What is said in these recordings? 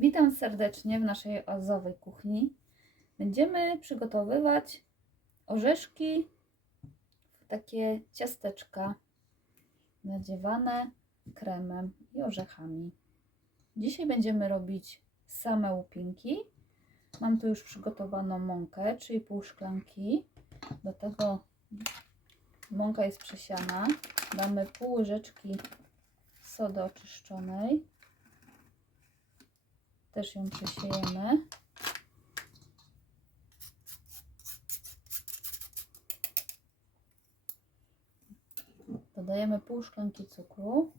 Witam serdecznie w naszej oazowej kuchni. Będziemy przygotowywać orzeszki w takie ciasteczka nadziewane kremem i orzechami. Dzisiaj będziemy robić same łupinki. Mam tu już przygotowaną mąkę, 3,5 szklanki. Do tego mąka jest przesiana. Damy pół łyżeczki sody oczyszczonej. Też ją przesiejemy. Dodajemy pół szklanki cukru.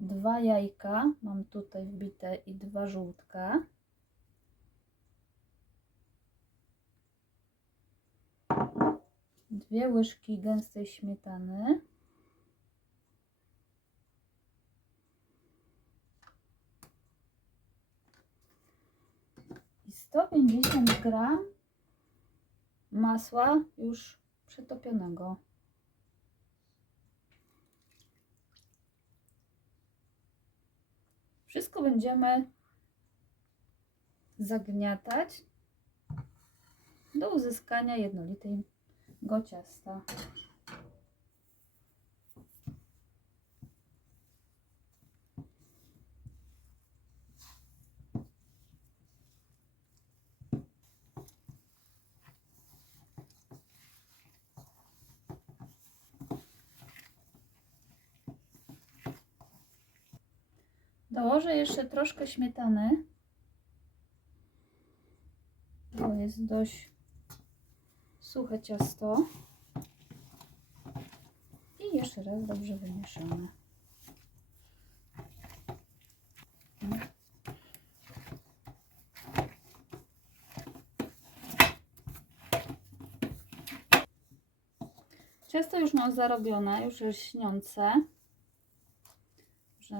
Dwa jajka, mam tutaj wbite i dwa żółtka. Dwie łyżki gęstej śmietany. i 150 gram masła już przetopionego. Wszystko będziemy zagniatać do uzyskania jednolitego ciasta. Dołożę jeszcze troszkę śmietany, bo jest dość suche ciasto. I jeszcze raz dobrze wymieszamy. Ciasto już mam zarobione, już jest śniące.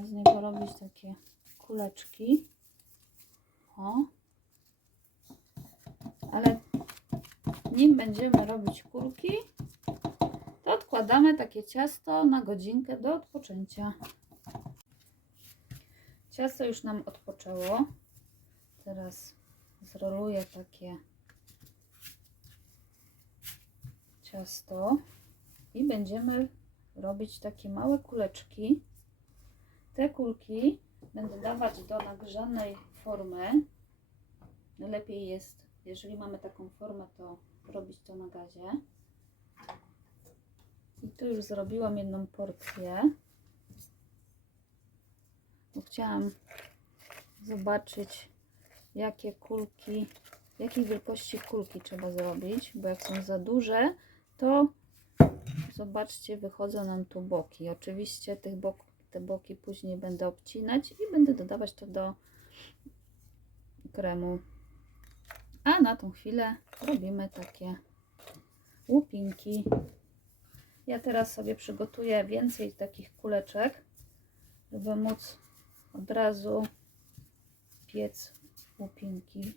Z niego robić takie kuleczki. O. Ale nim będziemy robić kulki, to odkładamy takie ciasto na godzinkę do odpoczęcia. Ciasto już nam odpoczęło. Teraz zroluję takie ciasto i będziemy robić takie małe kuleczki. Te kulki będę dawać do nagrzanej formy. Lepiej jest, jeżeli mamy taką formę, to robić to na gazie. I tu już zrobiłam jedną porcję. Bo chciałam zobaczyć, jakie kulki, jakiej wielkości kulki trzeba zrobić, bo jak są za duże, to zobaczcie, wychodzą nam tu boki. Oczywiście tych boków te boki później będę obcinać i będę dodawać to do kremu. A na tą chwilę robimy takie łupinki. Ja teraz sobie przygotuję więcej takich kuleczek, żeby móc od razu piec łupinki.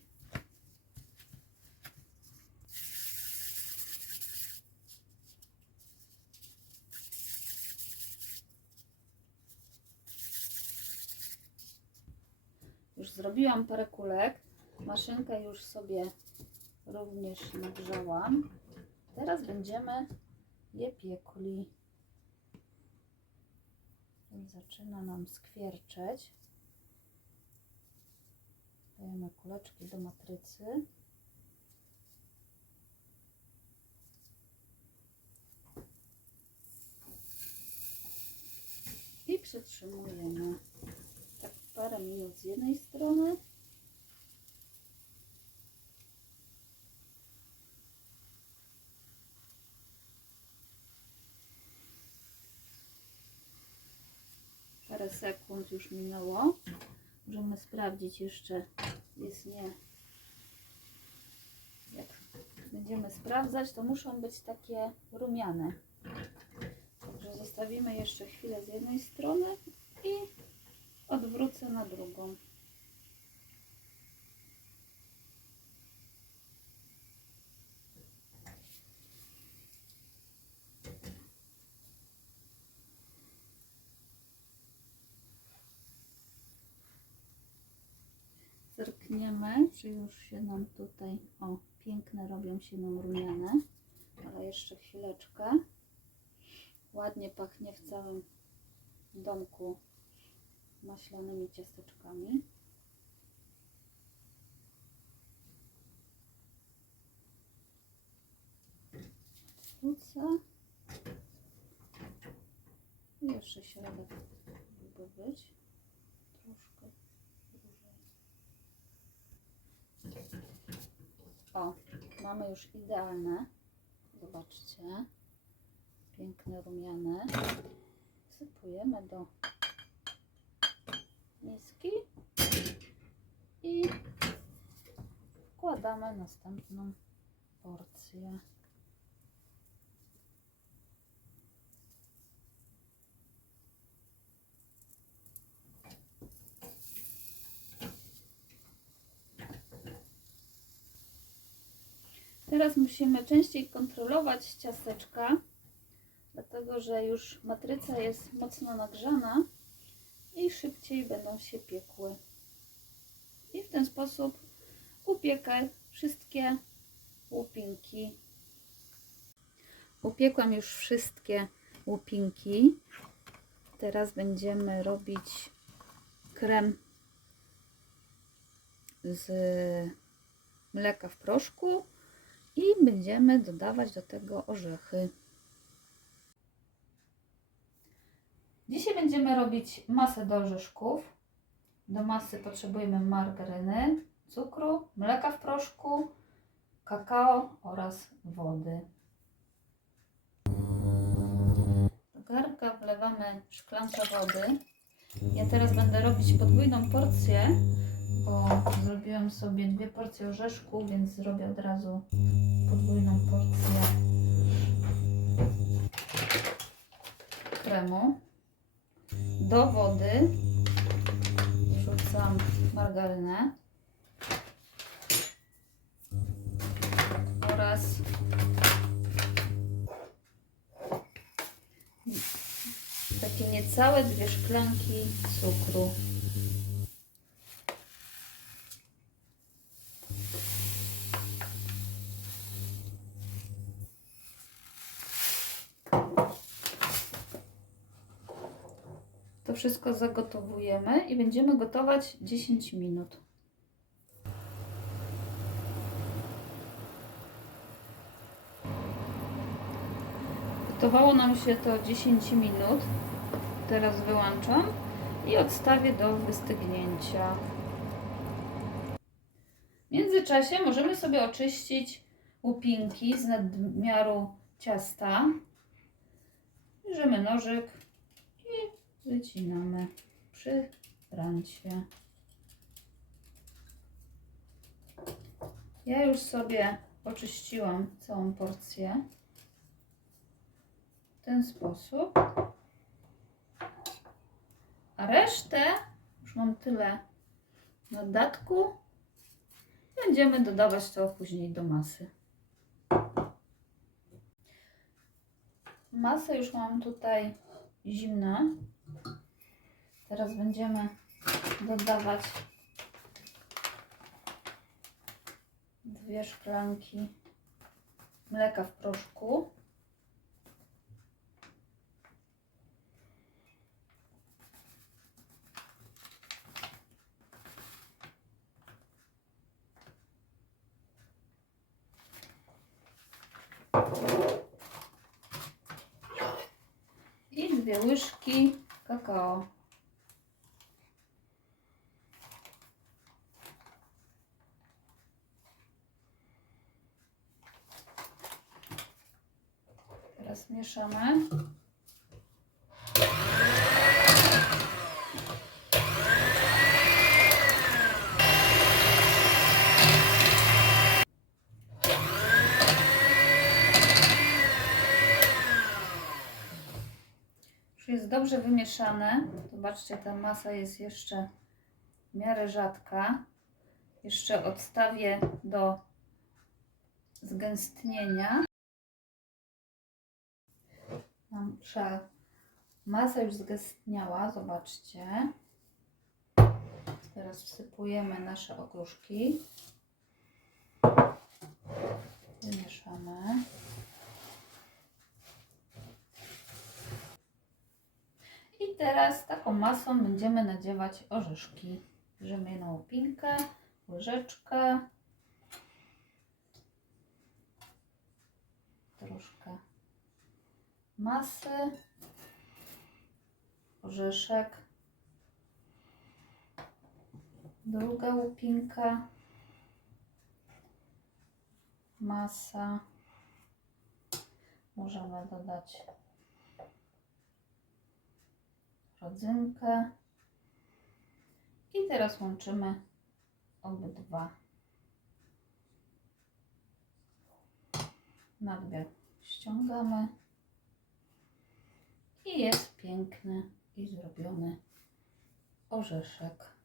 Już zrobiłam parę kulek. Maszynkę już sobie również nagrzałam. Teraz będziemy je piekli. Zaczyna nam skwierczeć. Dajemy kuleczki do matrycy. I przytrzymujemy parę minut z jednej strony. Parę sekund już minęło. Możemy sprawdzić jeszcze, jest nie. Jak będziemy sprawdzać, to muszą być takie rumiane. Także zostawimy jeszcze chwilę z jednej strony i odwrócę na drugą. Zerkniemy, czy już się nam tutaj, o, piękne robią się nam rumiane, ale jeszcze chwileczkę. Ładnie pachnie w całym domku maślanymi ciasteczkami. Wrócę. I jeszcze środek mógłby być. Troszkę dłużej. O, mamy już idealne. Zobaczcie. Piękne rumiane. Sypujemy do miski i wkładamy następną porcję. Teraz musimy częściej kontrolować ciasteczka, dlatego że już matryca jest mocno nagrzana i szybciej będą się piekły. I w ten sposób upiekę wszystkie łupinki. Upiekłam już wszystkie łupinki. Teraz będziemy robić krem z mleka w proszku i będziemy dodawać do tego orzechy. Dzisiaj będziemy robić masę do orzeszków. Do masy potrzebujemy margaryny, cukru, mleka w proszku, kakao oraz wody. Do garnka wlewamy szklankę wody. Ja teraz będę robić podwójną porcję, bo zrobiłam sobie dwie porcje orzeszku, więc zrobię od razu podwójną porcję kremu. Do wody wrzucam margarynę oraz takie niecałe dwie szklanki cukru. Wszystko zagotowujemy i będziemy gotować 10 minut. Gotowało nam się to 10 minut. Teraz wyłączam i odstawię do wystygnięcia. W międzyczasie możemy sobie oczyścić łupinki z nadmiaru ciasta. Bierzemy nożyk wycinamy przy rancie. Ja już sobie oczyściłam całą porcję w ten sposób. A resztę, już mam tyle na datku, będziemy dodawać to później do masy. Masę już mam tutaj zimne. Teraz będziemy dodawać dwie szklanki mleka w proszku. Thank Две ложки какао. Размешаем. Dobrze wymieszane. Zobaczcie, ta masa jest jeszcze w miarę rzadka. Jeszcze odstawię do zgęstnienia. Nasza masa już zgęstniała, zobaczcie. Teraz wsypujemy nasze okruszki. Wymieszamy. I teraz taką masą będziemy nadziewać orzeszki. Bierzemy jedną łupinkę, łyżeczkę, troszkę masy, orzeszek, druga łupinka, masa. Możemy dodać rodzynkę. I teraz łączymy obydwa. Nadmiar ściągamy. I jest piękny i zrobiony orzeszek.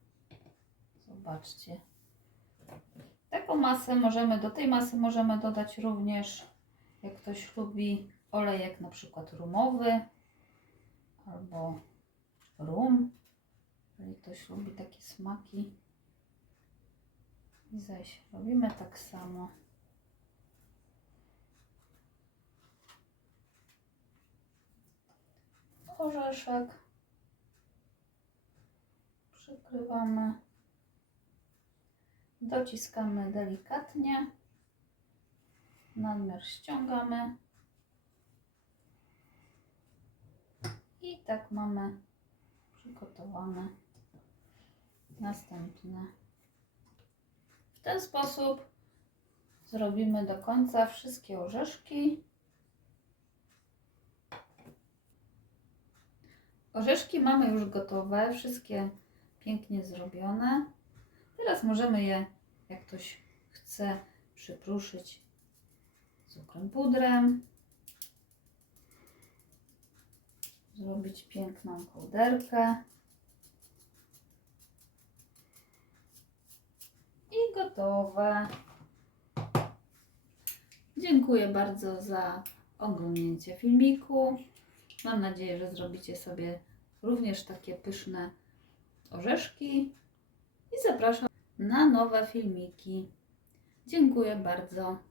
Zobaczcie. Taką masę możemy, do tej masy możemy dodać również, jak ktoś lubi, olejek na przykład rumowy albo rum. Jeżeli ktoś lubi takie smaki. I zaś robimy tak samo. Orzeszek. Przykrywamy. Dociskamy delikatnie. Nadmiar ściągamy. I tak mamy przygotowane następne. W ten sposób zrobimy do końca wszystkie orzeszki. Orzeszki mamy już gotowe, wszystkie pięknie zrobione. Teraz możemy je, jak ktoś chce, przypruszyć cukrem pudrem. Zrobić piękną kołderkę. I gotowe. Dziękuję bardzo za oglądnięcie filmiku. Mam nadzieję, że zrobicie sobie również takie pyszne orzeszki. I zapraszam na nowe filmiki. Dziękuję bardzo.